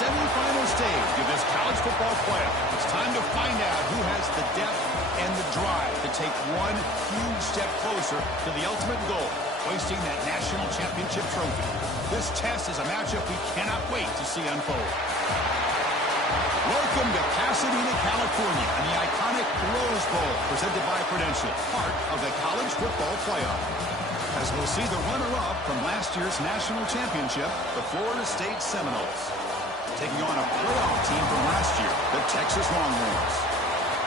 semifinal stage of this college football playoff. It's time to find out who has the depth and the drive to take one huge step closer to the ultimate goal, hoisting that national championship trophy. This test is a matchup we cannot wait to see unfold. Welcome to Pasadena, California, and the iconic Rose Bowl, presented by Prudential, part of the college football playoff. As we'll see the runner-up from last year's national championship, the Florida State Seminoles, taking on a playoff team from last year, the Texas Longhorns.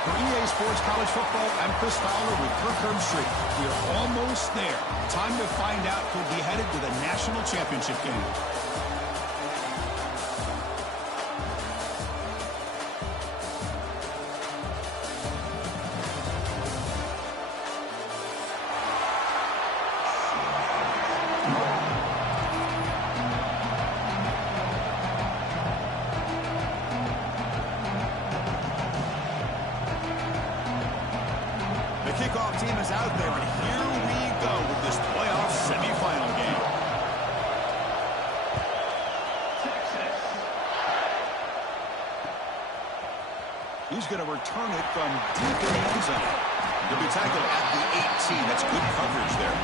For EA Sports College Football, I'm Chris Fowler with Kirk Herbstreit. We are almost there. Time to find out who'll be headed to the national championship game. Kickoff team is out there, and here we go with this playoff semifinal game. He's going to return it from deep in the end zone. He'll be tackled at the 18. That's good coverage there.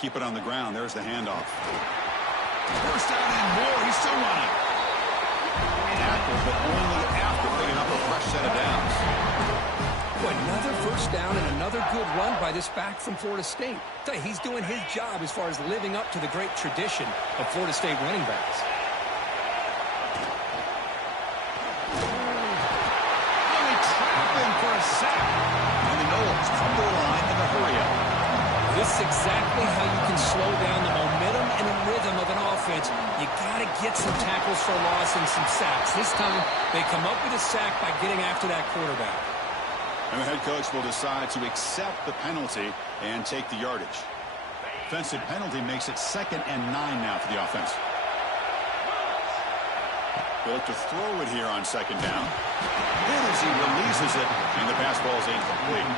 Keep it on the ground. There's the handoff. First down and more. He's still running. Tackle, but only after picking up a fresh set of downs. Another first down and another good run by this back from Florida State. Tell you, he's doing his job as far as living up to the great tradition of Florida State running backs. Really trapping for a sack. And the Noles come to the line in the hurry-up. This is exactly how you can slow down the momentum and the rhythm of an offense. You got to get some tackles for loss and some sacks. This time, they come up with a sack by getting after that quarterback. And the head coach will decide to accept the penalty and take the yardage. Offensive penalty makes it 2nd and 9 now for the offense. They look to throw it here on 2nd down. And as he releases it, and the pass ball is incomplete.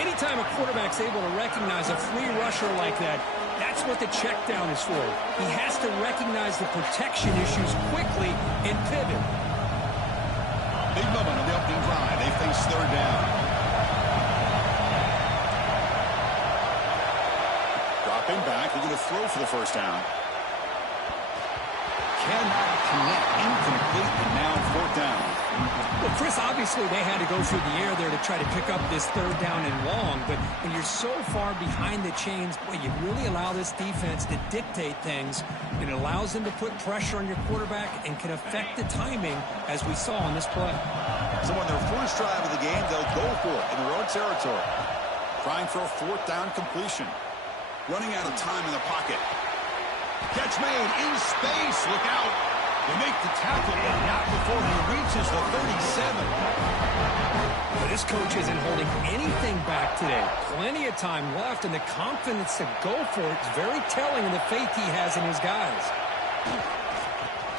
Anytime a quarterback's able to recognize a free rusher like that, that's what the check down is for. He has to recognize the protection issues quickly and pivot. Big moment on the opening drive. They face 3rd down. Dropping back. They're going to throw for the first down. Cannot connect. Incomplete, and now 4th down. Well, Chris, obviously they had to go through the air there to try to pick up this 3rd down and long, but when you're so far behind the chains, boy, you really allow this defense to dictate things. It allows them to put pressure on your quarterback and can affect the timing, as we saw on this play. So on their first drive of the game, they'll go for it in their own territory. Trying for a 4th down completion. Running out of time in the pocket. Catch made in space. Look out. They make the tackle, but not before he reaches the 37. But this coach isn't holding anything back today. Plenty of time left, and the confidence to go for it is very telling of the faith he has in his guys.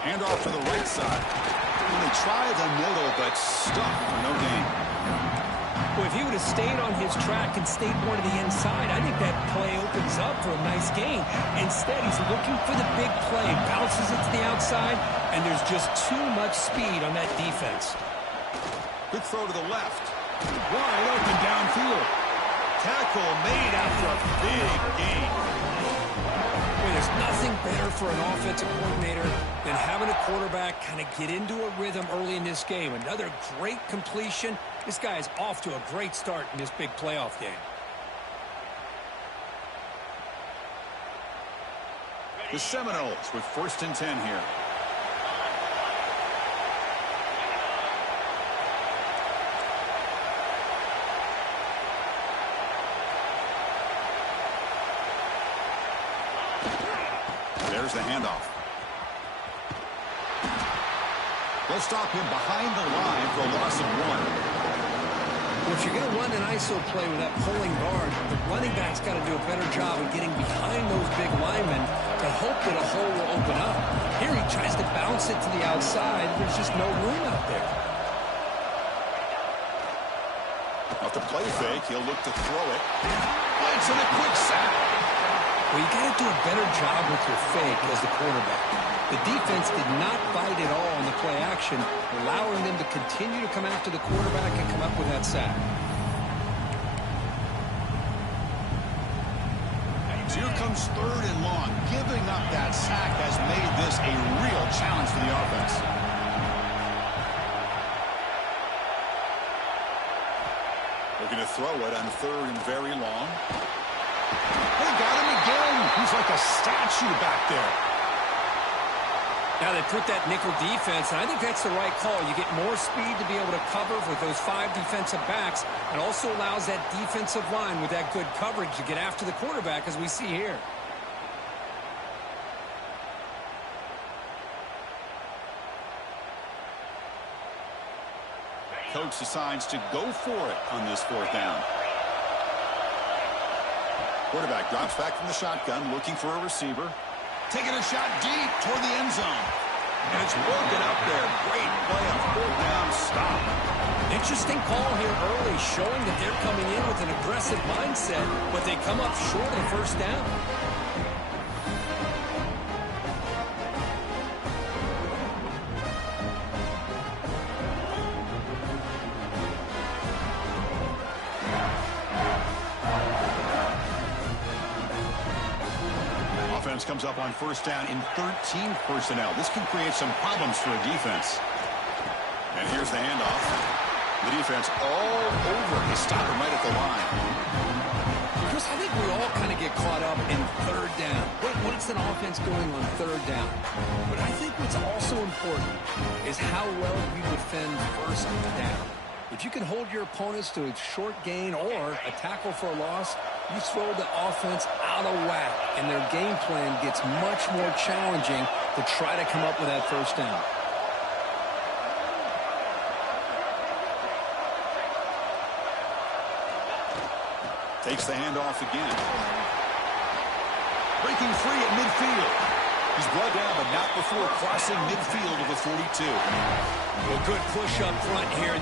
Hand off to the right side. And they try the middle, but stuck for no gain. Well, if he would have stayed on his track and stayed more to the inside, I think that play opens up for a nice gain. Instead, he's looking for the big play, bounces it to the outside, and there's just too much speed on that defense. Good throw to the left. Wide open downfield. Tackle made after a big gain. Boy, there's nothing better for an offensive coordinator than having a quarterback kind of get into a rhythm early in this game. Another great completion. This guy is off to a great start in this big playoff game. The Seminoles with 1st and 10 here. There's the handoff. They'll stop him behind the line for a loss of 1. Well, if you're going to run an ISO play with that pulling guard, the running back's got to do a better job of getting behind those big linemen to hope that a hole will open up. Here he tries to bounce it to the outside. There's just no room out there. Off the play fake, he'll look to throw it. Lights in a quick sack. Well, you got to do a better job with your fake as the quarterback. The defense did not bite at all on the play action, allowing them to continue to come after the quarterback and come up with that sack. And here comes 3rd and long. Giving up that sack has made this a real challenge for the offense. Looking to throw it on 3rd and very long. They got him again. He's like a statue back there. Now they put that nickel defense, and I think that's the right call. You get more speed to be able to cover with those 5 defensive backs, and also allows that defensive line with that good coverage to get after the quarterback, as we see here. Coach decides to go for it on this 4th down. Quarterback drops back from the shotgun, looking for a receiver. Taking a shot deep toward the end zone. And it's broken up there. Great play on 4th down stop. Interesting call here early, showing that they're coming in with an aggressive mindset, but they come up short of the 1st down. Comes up on 1st down in 13 personnel. This can create some problems for a defense. And here's the handoff. The defense all over. They stop him right at the line. Chris, I think we all kind of get caught up in 3rd down. What's an offense doing on 3rd down? But I think what's also important is how well you defend 1st down. If you can hold your opponents to a short gain or a tackle for a loss, you throw the offense out of whack, and their game plan gets much more challenging to try to come up with that 1st down. Takes the handoff again. Breaking free at midfield. He's brought down, but not before crossing midfield of the 42. Well, good push up front here.